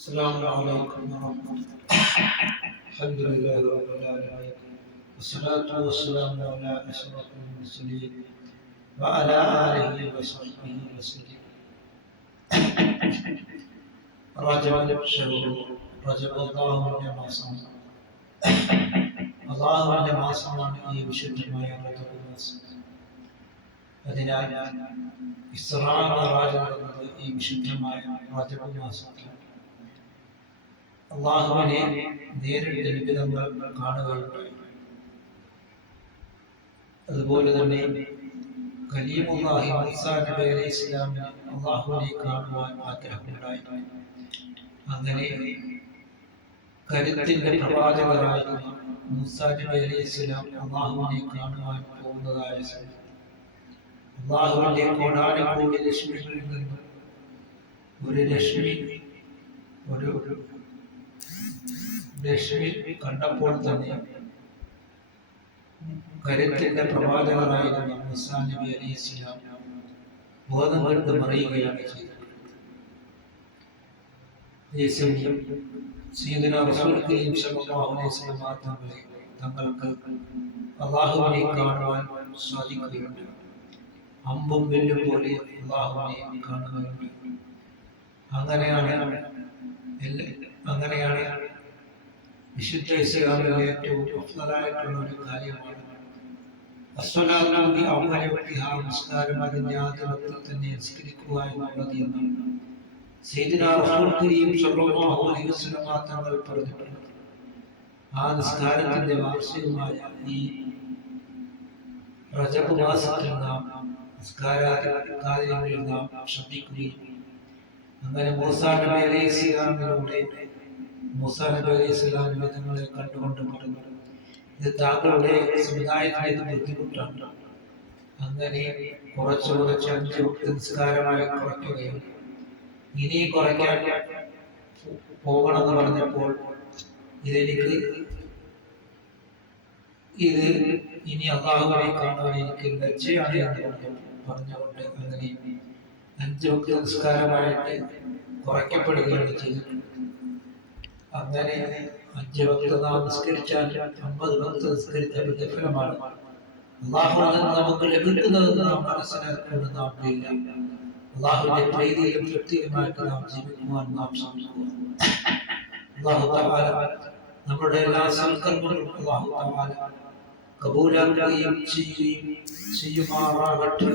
السلام عليكم ورحمة الله. الحمد لله رب العالمين والصلاة والسلام على أشرف المرسلين وعلى آله وصحبه وسلم. رجب شهر رجب അല്ലാഹുവിന്റെ മാസമാണ് ഈ വിശുദ്ധമായ റജബ് മാസം. അതിനാൽ ഇസ്റാ മിഅ്റാജ് നടന്നത് ഈ വിശുദ്ധമായ റജബ് മാസത്തിലാണ്. അല്ലാഹുവിനെ നേരിട്ട് നിബിധങ്ങൾ കാണുകയുണ്ടായി. അതുപോലെ തന്നെ കലീമുല്ലാഹി മൂസാ നബി അലൈഹിസ്സലാമിന് അല്ലാഹുവിനെ കാണുവാൻ ആഗ്രഹമുണ്ടായി. അങ്ങനെ കരുത്തിന്റെ പ്രവാചകരായിരുന്ന മൂസാ നബി അലൈഹിസ്സലാം അല്ലാഹുവിനെ കാണുവാൻ പോകുന്നതായ സമയം അല്ലാഹുവിന്റെ കോടാനുകോടി രശ്മികളിൽ നിന്ന് ഒരു രശ്മി കണ്ടപ്പോൾ തന്നെ കരുത്തിന്റെ പ്രവാചകരായിരുന്ന മൂസാ നബി അലൈഹിസ്സലാം ബോധം കെട്ട് മറിയുകയാണ് ചെയ്തത്. അതേസമയം സയ്യിദുനാ റസൂൽ കരീം സ്വല്ലല്ലാഹു അലൈഹി വസല്ലം തങ്ങൾക്ക് അല്ലാഹുവിനെ കാണുവാൻ സാധിക്കുകയുണ്ട്. അമ്പും വില്ലും പോലെ അല്ലാഹുവിനെ കാണുകയുണ്ട്. അങ്ങനെയാണ് വിശുദ്ധ ഇസ്ലാമിലെ ഏറ്റവും അഫ്ളലായിട്ടുള്ള ഒരു കാര്യമാണ് അസ്സലാത്തു ബി അവ്വലി വഖ്തിഹാ, നമസ്കാരം അതിന്റെ ആദ്യത്തിൽ തന്നെ നിസ്കരിക്കുക എന്നുള്ളത് എന്നാണ് സയ്യിദുനാ റസൂൽ കരീം സ്വല്ലല്ലാഹു അലൈഹി വസല്ലം തങ്ങൾ പറഞ്ഞിട്ടുണ്ട്. ആ നിസ്കാരത്തിന്റെ വാർഷികമായ ഈ റജബ് മാസത്തിൽ നാം നിസ്കാരാദികളിൽ നാം ശ്രദ്ധിക്കുകയും അങ്ങനെ മൂസാ നബി അലൈഹിസ്സലാമിലൂടെ മൂസാ നബി അലൈഹിസ്സലാമിനെ തങ്ങളെ കണ്ടുകൊണ്ട് പറഞ്ഞു, ഇത് താങ്കളുടെ സമുദായത്തിന് ഇത് ബുദ്ധിമുട്ടാണ്. അങ്ങനെ കുറച്ച് 5 വക്ത് നിസ്കാരമായി കുറയ്ക്കുകയാണ്. ഇനി കുറയ്ക്കാൻ പോകണമെന്ന് പറഞ്ഞപ്പോൾ ഇത് ഇനി അല്ലാഹുവിനെ കാണുവാൻ എനിക്ക് ലജ്ജയാണ് എന്ന് പറഞ്ഞുകൊണ്ട് അങ്ങനെ 5 വക്ത് നിസ്കാരമായിട്ട് കുറയ്ക്കപ്പെടുകയാണ് ചെയ്തിട്ടുണ്ട്. അങ്ങനെ 5 വക്ത് നാം നിസ്കരിച്ചാൽ 50 വക്ത് നിസ്കരിച്ച പ്രതിഫലമാണ് അല്ലാഹു നമുക്ക് ലഭിക്കുന്നതെന്ന് നാം മനസ്സിലാക്കുന്നത് നാം ഇല്ല. അല്ലാഹുവിന്റെ പ്രീതിയിലും തൃപ്തിയിലുമായിട്ട് നാം ജീവിക്കുവാൻ നാം ശ്രമിക്കുക. അല്ലാഹു തആല നമ്മുടെ എല്ലാ സൽക്കർമ്മങ്ങളും അല്ലാഹു തആല കബൂലാക്കുകയും ചെയ്യുമാറാകട്ടെ.